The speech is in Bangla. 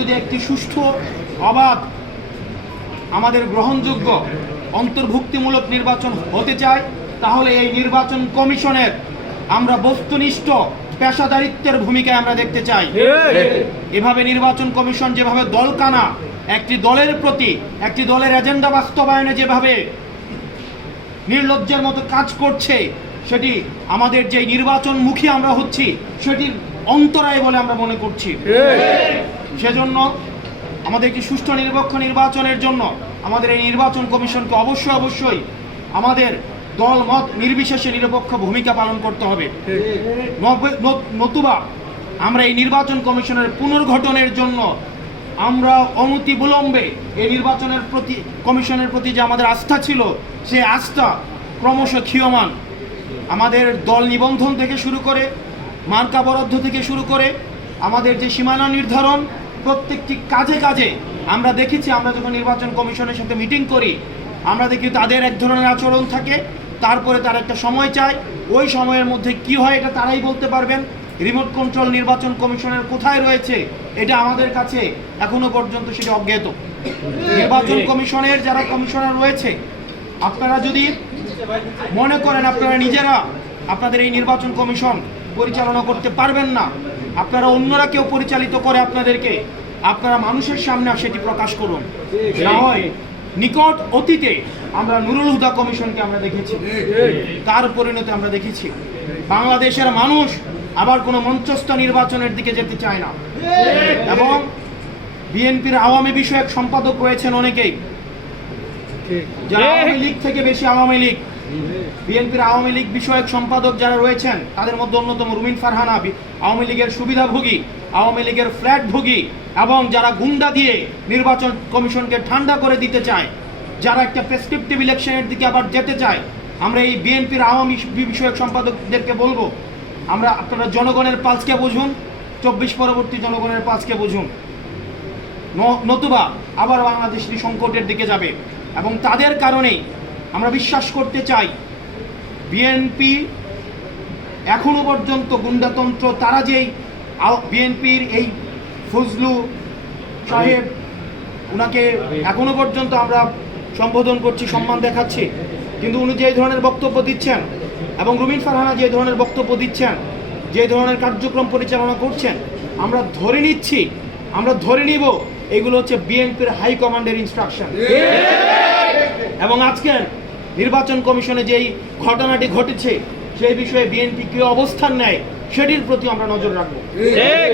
যদি একটি সুষ্ঠু, অবাধ, আমাদের গ্রহণযোগ্য, অন্তর্ভুক্তিমূলক নির্বাচন হতে চায়, তাহলে এই নির্বাচন কমিশনের আমরা বস্তুনিষ্ঠ পেশাদারিত্বের ভূমিকায় আমরা দেখতে চাই। এভাবে নির্বাচন কমিশন যেভাবে দলকানা একটি দলের প্রতি, একটি দলের এজেন্ডা বাস্তবায়নে যেভাবে নির্লজ্জের মতো কাজ করছে, সেটি আমাদের যে নির্বাচনমুখী আমরা হচ্ছি সেটির অন্তরায় বলে আমরা মনে করছি। সেজন্য আমাদের একটি সুষ্ঠু নিরপেক্ষ নির্বাচনের জন্য আমাদের এই নির্বাচন কমিশনকে অবশ্যই আমাদের দল মত নির্বিশেষে নিরপেক্ষ ভূমিকা পালন করতে হবে। নতুবা আমরা এই নির্বাচন কমিশনের পুনর্গঠনের জন্য আমরা অনতি বিলম্বে এই নির্বাচনের প্রতি, কমিশনের প্রতি যে আমাদের আস্থা ছিল, সেই আস্থা ক্রমশ ক্ষীয়মান। আমাদের দল নিবন্ধন থেকে শুরু করে, মার্কা বরাদ্দ থেকে শুরু করে, আমাদের যে সীমানা নির্ধারণ, প্রত্যেকটি কাজে আমরা দেখেছি, আমরা যখন নির্বাচন কমিশনের সাথে মিটিং করি, আমরা দেখি তাদের এক ধরনের আচরণ থাকে, তারপরে তারা একটা সময় চায়, ওই সময়ের মধ্যে কি হয় এটা তারাই বলতে পারবেন। রিমোট কন্ট্রোল নির্বাচন কমিশনের কোথায় রয়েছে এটা আমাদের কাছে এখনো পর্যন্ত সেটা অজ্ঞাত। নির্বাচন কমিশনের যারা কমিশনার রয়েছে, আপনারা যদি মনে করেন আপনারা নিজেরা আপনাদের এই নির্বাচন কমিশন পরিচালনা করতে পারবেন না, আপনারা অন্যরা কেউ পরিচালিত করে আপনাদেরকে, আপনারা মানুষের সামনে সেটি প্রকাশ করুন। না হয় নিকট অতীতে আমরা নুরুল হুদা কমিশনকে আমরা দেখেছি, তার পরিণতি আমরা দেখেছি। বাংলাদেশের মানুষ আবার কোনো মঞ্চস্থ নির্বাচনের দিকে যেতে চায় না। এবং বিএনপির আওয়ামী বিষয়ক সম্পাদক রয়েছেন অনেকেই, যারা আওয়ামী লীগ থেকে বেশি আওয়ামী লীগ। বিএনপির আওয়ামী লীগ বিষয়ক সম্পাদক যারা রয়েছেন তাদের মধ্যে অন্যতম রুমিন ফারহানা, আওয়ামী লীগের সুবিধাভোগী, আওয়ামী লীগের ফ্ল্যাটভোগী, এবং যারা গুন্ডা দিয়ে নির্বাচন কমিশনকে ঠান্ডা করে দিতে চায়, যারা একটা প্রেসক্রিপটিভ ইলেকশনের দিকে আবার যেতে চায়। আমরা এই বিএনপির আওয়ামী বিষয়ক সম্পাদকদেরকে বলবো, আপনারা জনগণের পালসকে বুঝুন, 24 পরবর্তী জনগণের পালসকে বুঝুন, নতুবা আবার বাংলাদেশ সংকটের দিকে যাবে। এবং তাদের কারণেই আমরা বিশ্বাস করতে চাই বিএনপি এখনো পর্যন্ত গুন্ডাতন্ত্র, তারা যেই বিএনপির এই ফজলু সাহেব, উনাকে এখনো পর্যন্ত আমরা সম্বোধন করছি, সম্মান দেখাচ্ছি, কিন্তু উনি যে ধরনের বক্তব্য দিচ্ছেন এবং রুমিন ফারহানা যে ধরনের বক্তব্য দিচ্ছেন, যে ধরনের কার্যক্রম পরিচালনা করছেন, আমরা ধরে নিব এগুলো হচ্ছে বিএনপির হাইকমান্ডের ইনস্ট্রাকশন। এবং আজকের নির্বাচন কমিশনে যেই ঘটনাটি ঘটেছে সেই বিষয়ে বিএনপি কি অবস্থান নেয় সেটির প্রতি আমরা নজর রাখবো।